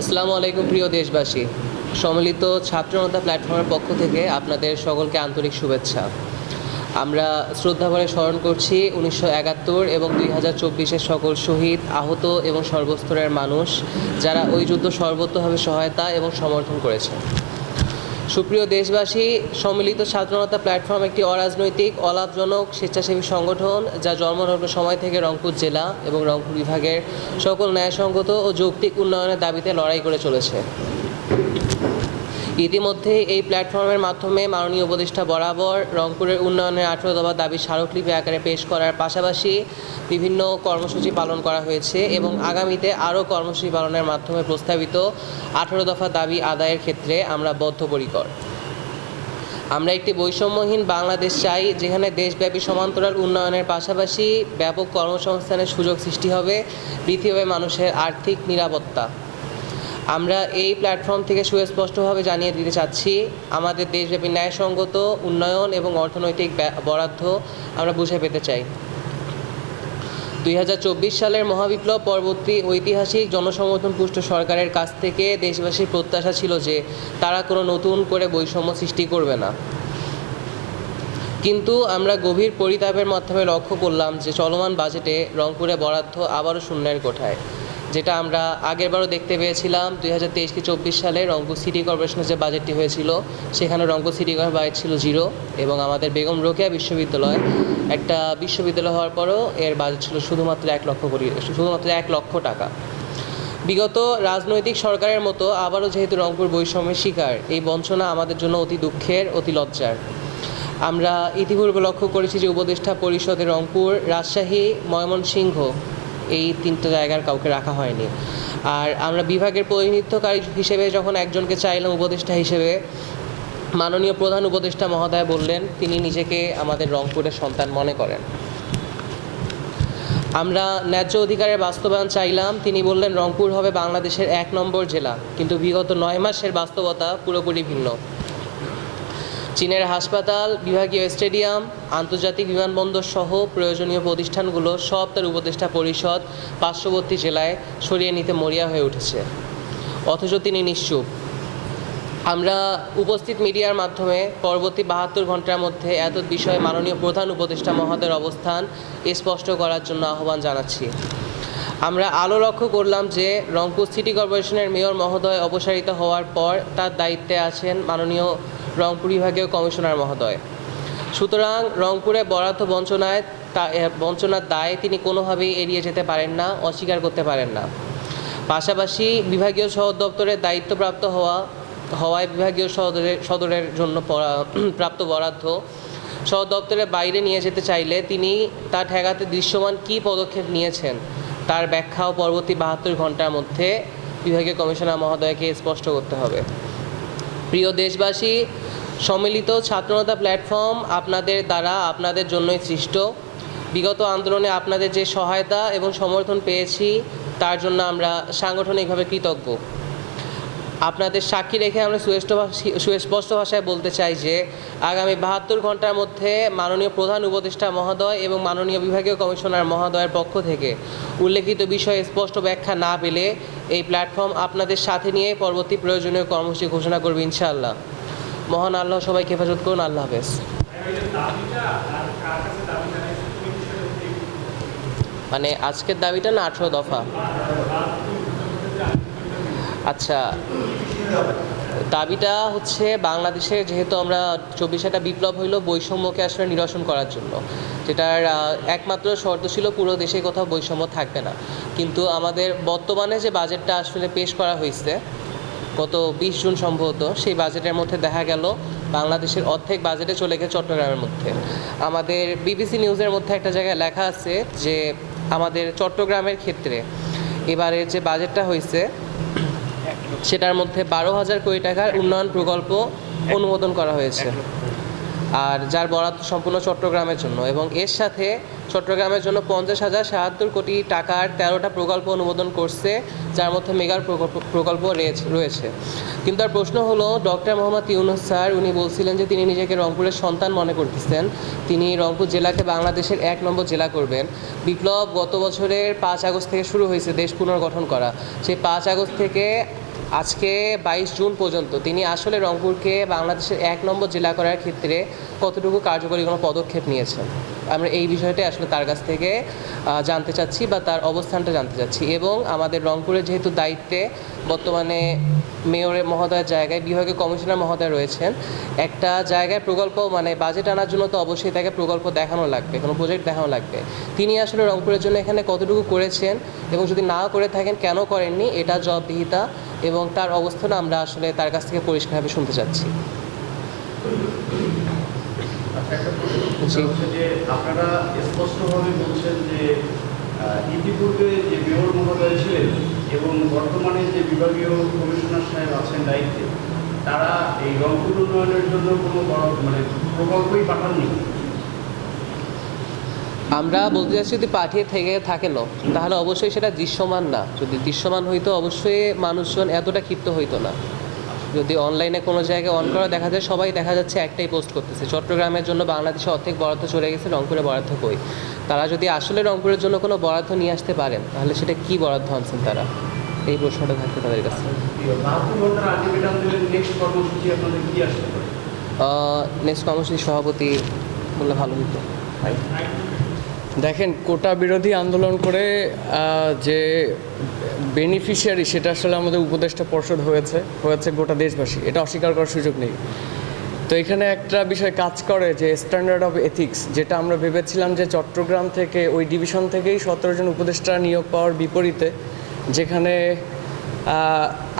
আসসালামু আলাইকুম, প্রিয় দেশবাসী। সম্মিলিত ছাত্রনতা প্ল্যাটফর্মের পক্ষ থেকে আপনাদের সকলকে আন্তরিক শুভেচ্ছা। আমরা শ্রদ্ধাভরে স্মরণ করছি উনিশশো একাত্তর এবং দুই হাজার চব্বিশের সকল শহীদ, আহত এবং সর্বস্তরের মানুষ যারা ওই যুদ্ধ সর্বতভাবে সহায়তা এবং সমর্থন করেছে সুপ্রিয় দেশবাসী, সম্মিলিত স্বাধীনতা প্ল্যাটফর্ম একটি অরাজনৈতিক, অলাভজনক, স্বেচ্ছাসেবী সংগঠন যা জন্মলগ্ন সময় থেকে রংপুর জেলা এবং রংপুর বিভাগের সকল ন্যায়সঙ্গত ও যৌক্তিক উন্নয়নের দাবিতে লড়াই করে চলেছে। ইতিমধ্যে এই প্ল্যাটফর্মের মাধ্যমে মাননীয় উপদেষ্টা বরাবর রংপুরের উন্নয়নের আঠেরো দফা দাবি স্মারকলিপি আকারে পেশ করার পাশাপাশি বিভিন্ন কর্মসূচি পালন করা হয়েছে এবং আগামীতে আরও কর্মসূচি পালনের মাধ্যমে প্রস্তাবিত আঠেরো দফা দাবি আদায়ের ক্ষেত্রে আমরা বদ্ধপরিকর। আমরা একটি বৈষম্যহীন বাংলাদেশ চাই, যেখানে দেশব্যাপী সমান্তরাল উন্নয়নের পাশাপাশি ব্যাপক কর্মসংস্থানের সুযোগ সৃষ্টি হবে বৃদ্ধি হবে মানুষের আর্থিক নিরাপত্তা। আমরা এই প্ল্যাটফর্ম থেকে সুস্পষ্টভাবে জানিয়ে দিতে চাচ্ছি, আমাদের দেশব্যাপী ন্যায়সঙ্গত উন্নয়ন এবং অর্থনৈতিক বরাদ্দ আমরা বুঝে পেতে চাই। দুই হাজার চব্বিশ সালের মহাবিপ্লব পরবর্তী ঐতিহাসিক জনসমর্থন পুষ্ট সরকারের কাছ থেকে দেশবাসীর প্রত্যাশা ছিল যে তারা কোনো নতুন করে বৈষম্য সৃষ্টি করবে না। কিন্তু আমরা গভীর পরিতাপের মাধ্যমে লক্ষ্য করলাম যে চলমান বাজেটে রংপুরে বরাদ্দ আবারও শূন্যের কোঠায়। যেটা আমরা আগেরবারও দেখতে পেয়েছিলাম, দুই হাজার তেইশ কি চব্বিশ সালে রংপুর সিটি কর্পোরেশনের যে বাজেটটি হয়েছিল, সেখানে রংপুর সিটি কর্পোরেশন বাজেট ছিল জিরো এবং আমাদের বেগম রোকেয়া বিশ্ববিদ্যালয় একটা বিশ্ববিদ্যালয় হওয়ার পরও এর বাজেট ছিল শুধুমাত্র এক লক্ষ কোটি, শুধুমাত্র এক লক্ষ টাকা। বিগত রাজনৈতিক সরকারের মতো আবারও যেহেতু রংপুর বৈষম্যের শিকার, এই বঞ্চনা আমাদের জন্য অতি দুঃখের, অতি লজ্জার। আমরা ইতিপূর্বে লক্ষ্য করেছি যে উপদেষ্টা পরিষদে রংপুর রাজশাহী ময়মনসিংহ এই তিনটা জায়গার কাউকে রাখা হয়নি। আর আমরা বিভাগের প্রতিনিধিত্বকারী হিসেবে যখন একজনকে চাইলাম উপদেষ্টা হিসেবে, মাননীয় প্রধান উপদেষ্টা মহোদয় বললেন, তিনি নিজেকে আমাদের রংপুরের সন্তান মনে করেন। আমরা ন্যায্য অধিকারের বাস্তবায়ন চাইলাম, তিনি বললেন রংপুর হবে বাংলাদেশের এক নম্বর জেলা, কিন্তু বিগত নয় মাসের বাস্তবতা পুরোপুরি ভিন্ন। চীনের হাসপাতাল, বিভাগীয় স্টেডিয়াম, আন্তর্জাতিক বিমানবন্দর সহ প্রয়োজনীয় প্রতিষ্ঠানগুলো সব তার উপদেষ্টা পরিষদ পার্শ্ববর্তী জেলায় সরিয়ে নিতে মরিয়া হয়ে উঠেছে। অথচ তিনি নিশ্চুপ। আমরা উপস্থিত মিডিয়ার মাধ্যমে পরবর্তী বাহাত্তর ঘণ্টার মধ্যে এত বিষয়ে মাননীয় প্রধান উপদেষ্টা মহোদয়ের অবস্থান স্পষ্ট করার জন্য আহ্বান জানাচ্ছি। আমরা আলো লক্ষ্য করলাম যে রংপুর সিটি কর্পোরেশনের মেয়র মহোদয় অপসারিত হওয়ার পর তার দায়িত্বে আছেন মাননীয় রংপুর বিভাগীয় কমিশনার মহোদয়। সুতরাং রংপুরে বরাদ্দ বঞ্চনায় তা বঞ্চনার দায় তিনি কোনোভাবেই এড়িয়ে যেতে পারেন না, অস্বীকার করতে পারেন না। পাশাপাশি বিভাগীয় সদর দপ্তরের দায়িত্বপ্রাপ্ত হওয়া, হওয়ায় বিভাগীয় সদরের সদরের জন্য প্রাপ্ত বরাদ্দ সদর দপ্তরের বাইরে নিয়ে যেতে চাইলে তিনি তা ঠেকাতে দৃশ্যমান কী পদক্ষেপ নিয়েছেন, তার ব্যাখ্যাও পরবর্তী বাহাত্তর ঘণ্টার মধ্যে বিভাগীয় কমিশনার মহোদয়কে স্পষ্ট করতে হবে। প্রিয় দেশবাসী সম্মিলিত ছাত্রনেতা প্ল্যাটফর্ম আপনাদের দ্বারা আপনাদের জন্যই সৃষ্ট। বিগত আন্দোলনে আপনাদের যে সহায়তা এবং সমর্থন পেয়েছি, তার জন্য আমরা সাংগঠনিকভাবে কৃতজ্ঞ। আপনাদের সাক্ষী রেখে আমরা সুস্পষ্ট ভাষী- সুস্পষ্ট ভাষায় বলতে চাই যে, আগামী বাহাত্তর ঘণ্টার মধ্যে মাননীয় প্রধান উপদেষ্টা মহোদয় এবং মাননীয় বিভাগীয় কমিশনার মহোদয়ের পক্ষ থেকে উল্লেখিত বিষয়ে স্পষ্ট ব্যাখ্যা না পেলে এই প্ল্যাটফর্ম আপনাদের সাথে নিয়ে পরবর্তী প্রয়োজনীয় কর্মসূচি ঘোষণা করবে ইনশাআল্লাহ। মহান আল্লাহ, সবাইকে হেফাজত করুন, আল্লাহ হাফেজ। মানে আজকের দাবিটা না, আঠেরো দফা। আচ্ছা দাবিটা হচ্ছে বাংলাদেশে যেহেতু আমরা চব্বিশ একটা বিপ্লব হইল, বৈষম্যকে আসলে নিরসন করার জন্য। যেটার একমাত্র শর্ত ছিল পুরো দেশে কোথাও বৈষম্য থাকবে না। কিন্তু আমাদের বর্তমানে যে বাজেটটা আসলে পেশ করা হয়েছে গত বিশ জুন সম্ভবত সেই বাজেটের মধ্যে দেখা গেল বাংলাদেশের অর্ধেক বাজেটে চলে গেছে চট্টগ্রামের মধ্যে। আমাদের বিবিসি নিউজের মধ্যে একটা জায়গায় লেখা আছে যে আমাদের চট্টগ্রামের ক্ষেত্রে এবারে যে বাজেটটা হয়েছে, সেটার মধ্যে বারো হাজার কোটি টাকার উন্নয়ন প্রকল্প অনুমোদন করা হয়েছে। আর যার বরাদ্দ সম্পূর্ণ চট্টগ্রামের জন্য। এবং এর সাথে চট্টগ্রামের জন্য পঞ্চাশ হাজার সাহাত্তর কোটি টাকার তেরোটা প্রকল্প অনুমোদন করছে, যার মধ্যে মেগার প্রকল্প- রয়েছে। কিন্তু তার প্রশ্ন হলো, ডক্টর মোহাম্মদ ইউনুস স্যার, উনি বলছিলেন যে তিনি নিজেকে রংপুরের সন্তান মনে করতেছেন। তিনি রংপুর জেলাকে বাংলাদেশের এক নম্বর জেলা করবেন। বিপ্লব গত বছরের পাঁচ আগস্ট থেকে শুরু হয়েছে দেশ পুনর্গঠন করা। সেই পাঁচ আগস্ট থেকে আজকে বাইশ জুন পর্যন্ত তিনি আসলে রংপুরকে বাংলাদেশের এক নম্বর জেলা করার ক্ষেত্রে কতটুকু কার্যকরী কোনো পদক্ষেপ নিয়েছেন? আমরা এই বিষয়টা আসলে তার কাছ থেকে জানতে চাচ্ছি বা তার অবস্থানটা জানতে চাচ্ছি এবং আমাদের রংপুরের যেহেতু দায়িত্বে বর্তমানে মেয়রের মহোদয়ের জায়গায়, বিভাগীয় কমিশনার মহোদয় রয়েছেন, একটা জায়গায় প্রকল্প মানে বাজেট আনার জন্য তো অবশ্যই তাকে প্রকল্প দেখানো লাগবে, কোনো প্রজেক্ট দেখানো লাগবে। তিনি আসলে রংপুরের জন্য এখানে কতটুকু করেছেন এবং যদি না করে থাকেন কেন করেননি, এটা জবাবদিহিতা এবং তার অবস্থান আমরা আসলে তার কাছ থেকে পরিষ্কারভাবে শুনতে চাচ্ছি। আচ্ছা, আপনারা স্পষ্টভাবে বলছেন যে ইতিপূর্বে যে মেয়র মহোদয় ছিলেন এবং বর্তমানে যে বিভাগীয় কমিশনার সাহেব আছেন দায়িত্বে তারা এই রংপুর উন্নয়নের জন্য কোনো বড় মানে প্রকল্পই পাঠাননি। আমরা বলতে চাচ্ছি যদি পাঠিয়ে থেকে থাকেনও তাহলে অবশ্যই সেটা দৃশ্যমান না। যদি দৃশ্যমান হইতো অবশ্যই মানুষজন এতটা ক্ষিপ্ত হইতো না। যদি অনলাইনে কোনো জায়গায় অন করা দেখা যায় সবাই দেখা যাচ্ছে একটাই পোস্ট করতেছে। চট্টগ্রামের জন্য বাংলাদেশে অর্ধেক বরাদ্দ চলে গেছে রংপুরে বরাদ্দ কই? তারা যদি আসলে রংপুরের জন্য কোনো বরাদ্দ নিয়ে আসতে পারেন তাহলে সেটা কি বরাদ্দ আনছেন তারা? এই প্রশ্নটা থাকবে তাদের কাছে। নেক্সট কর্মসূচি সভাপতি বললে ভালো হতো দেখেন, কোটা বিরোধী আন্দোলন করে যে বেনিফিশিয়ারি সেটা আসলে আমাদের উপদেষ্টা পর্ষদ হয়েছে হয়েছে গোটা দেশবাসী। এটা অস্বীকার করার সুযোগ নেই। তো এখানে একটা বিষয় কাজ করে যে স্ট্যান্ডার্ড অফ এথিক্স যেটা আমরা ভেবেছিলাম যে চট্টগ্রাম থেকে, ওই ডিভিশন থেকেই সতেরো জন উপদেষ্টা নিয়োগ পাওয়ার বিপরীতে, যেখানে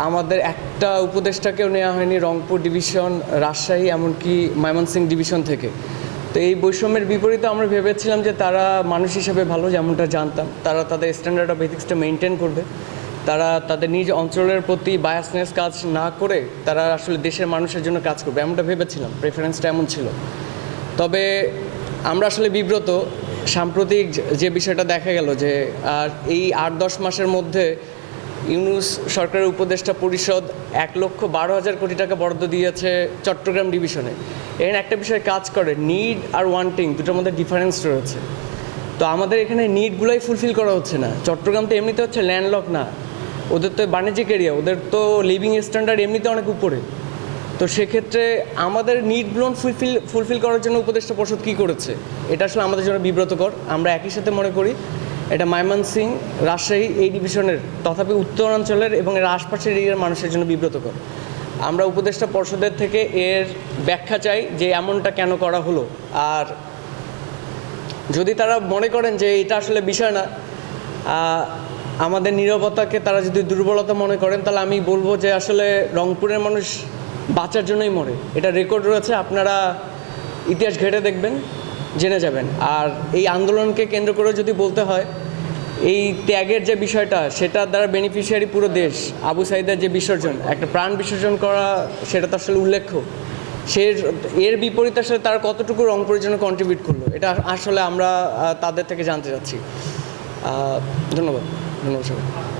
আমাদের একটা উপদেষ্টাকেও নেওয়া হয়নি, রংপুর ডিভিশন রাজশাহী, এমনকি ময়মনসিংহ ডিভিশন থেকে। তো এই বৈষম্যের বিপরীতে আমরা ভেবেছিলাম যে তারা মানুষ হিসেবে ভালো, যেমনটা জানতাম। তারা তাদের স্ট্যান্ডার্ড অফ এথিক্সটা মেনটেন করবে। তারা তাদের নিজ অঞ্চলের প্রতি বায়াসনেস কাজ না করে তারা আসলে দেশের মানুষের জন্য কাজ করবে, এমনটা ভেবেছিলাম। প্রেফারেন্সটা এমন ছিল। তবে আমরা আসলে বিব্রত। সাম্প্রতিক যে- বিষয়টা দেখা গেল যে, আর এই আট দশ মাসের মধ্যে ইউনুস সরকারের উপদেষ্টা পরিষদ এক লক্ষ বারো হাজার কোটি টাকা বরাদ্দ দিয়েছে চট্টগ্রাম ডিভিশনে। এখানে একটা বিষয় কাজ করে নিড আর ওয়ান্টিং দুটোর মধ্যে ডিফারেন্স রয়েছে। তো আমাদের এখানে নিডগুলোই ফুলফিল করা হচ্ছে না। চট্টগ্রাম তো এমনিতে হচ্ছে ল্যান্ডলক না। ওদের তো বাণিজ্যিক এরিয়া ওদের তো লিভিং স্ট্যান্ডার্ড এমনিতে অনেক উপরে। তো সেক্ষেত্রে আমাদের নিডগুলো ফুলফিল ফুলফিল করার জন্য উপদেষ্টা পরিষদ কী করেছে? এটা আসলে আমাদের জন্য বিব্রতকর। আমরা একই সাথে মনে করি এটা ময়মনসিং রাজশাহী এই ডিভিশনের, তথাপি উত্তরাঞ্চলের এবং এর আশপাশের এরিয়ার মানুষের জন্য বিব্রতকর। আমরা উপদেষ্টা পর্ষদের থেকে এর ব্যাখ্যা চাই যে এমনটা কেন করা হলো। আর যদি তারা মনে করেন যে এটা আসলে বিষয় না আমাদের নিরবতাকে তারা যদি দুর্বলতা মনে করেন, তাহলে আমি বলব যে আসলে রংপুরের মানুষ বাঁচার জন্যই মরে। এটা রেকর্ড রয়েছে, আপনারা ইতিহাস ঘেটে দেখবেন। জেনে যাবেন। আর এই আন্দোলনকে কেন্দ্র করে যদি বলতে হয়, এই ত্যাগের যে বিষয়টা সেটার দ্বারা বেনিফিশিয়ারি পুরো দেশ, আবু সাইদের যে বিসর্জন, একটা প্রাণ বিসর্জন করা, সেটা তো আসলে উল্লেখ্য। সে এর বিপরীতে আসলে তারা কতটুকু রংপুরের জন্য কন্ট্রিবিউট করল, এটা আসলে আমরা তাদের থেকে জানতে চাচ্ছি। ধন্যবাদ। ধন্যবাদ